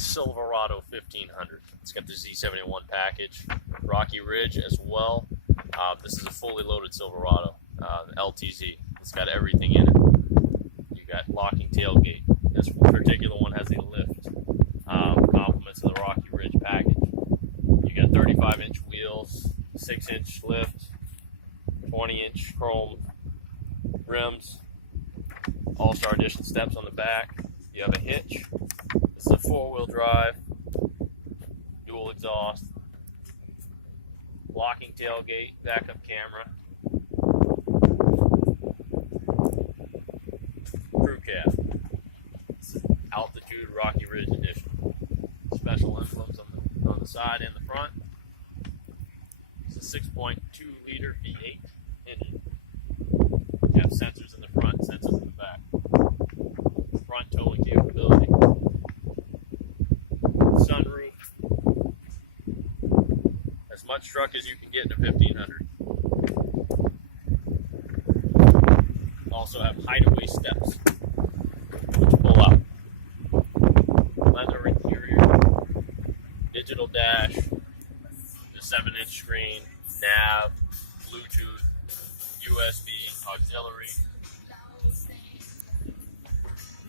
Silverado 1500. It's got the Z71 package, Rocky Ridge as well. This is a fully loaded Silverado, LTZ. It's got everything in it. You got locking tailgate. This particular one has a lift, compliments of the Rocky Ridge package. You got 35-inch wheels, 6-inch lift, 20-inch chrome rims, All-Star Edition steps on the back. You have a hitch. This is a 4-wheel drive, dual exhaust, locking tailgate, backup camera, crew cab. It's an Altitude Rocky Ridge Edition. Special emblems on the side and the front. It's a 6.2-liter V8 engine. You have sensors in the front, sensors in the back. Front towing capability. Sunroof. As much truck as you can get in a 1500. Also have hideaway steps, which pull out. Leather interior. Digital dash. The 7-inch screen. Nav. Bluetooth. USB. Auxiliary.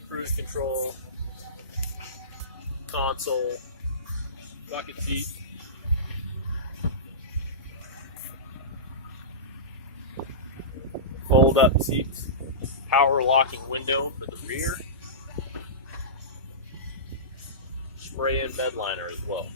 Cruise control. Console. Bucket seat. Fold up seats. Power locking window for the rear. Spray in bed liner as well.